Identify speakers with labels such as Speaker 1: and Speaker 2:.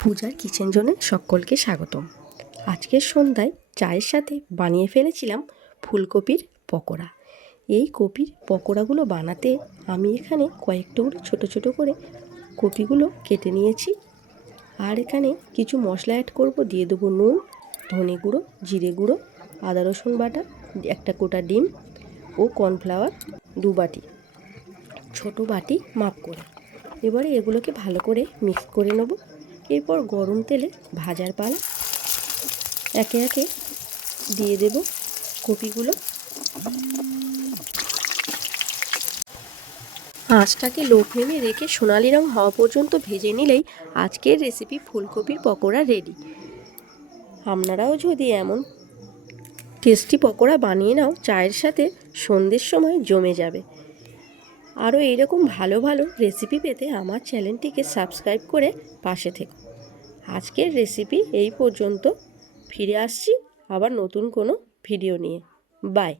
Speaker 1: পূজার কিচেন জোনে সকলকে স্বাগতম। আজকের সন্ধ্যায় চায়ের সাথে বানিয়ে ফেলেছিলাম ফুলকপির পকোড়া। এই কপির পকোড়াগুলো বানাতে আমি এখানে কয়েক টুকরো ছোটো ছোটো করে কপিগুলো কেটে নিয়েছি। আর এখানে কিছু মশলা অ্যাড করব, দিয়ে দেবো নুন, ধনে গুঁড়ো, জিরে গুঁড়ো, আদা রসুন বাটা, একটা গোটা ডিম ও কর্নফ্লাওয়ার দু বাটি, ছোটো বাটি মাপ করে। এবারে এগুলোকে ভালো করে মিক্স করে নেব। এরপর গরম তেলে ভাজার পালা একে একে দিয়ে দেব কপিগুলো। আঁচটাকে লো ফ্লেমে রেখে সোনালি রং হওয়া পর্যন্ত ভেজে নিলেই আজকের রেসিপি ফুলকপির পকোড়া রেডি আপনারাও যদি এমন টেস্টি পকোড়া বানিয়ে নাও, চায়ের সাথে সন্ধ্যের সময় জমে যাবে। আরও এইরকম ভালো ভালো রেসিপি পেতে আমার চ্যানেলটিকে সাবস্ক্রাইব করে পাশে থেকো। আজকের রেসিপি এই পর্যন্ত। ফিরে আসছি আবার নতুন কোনো
Speaker 2: ভিডিও নিয়ে। বাই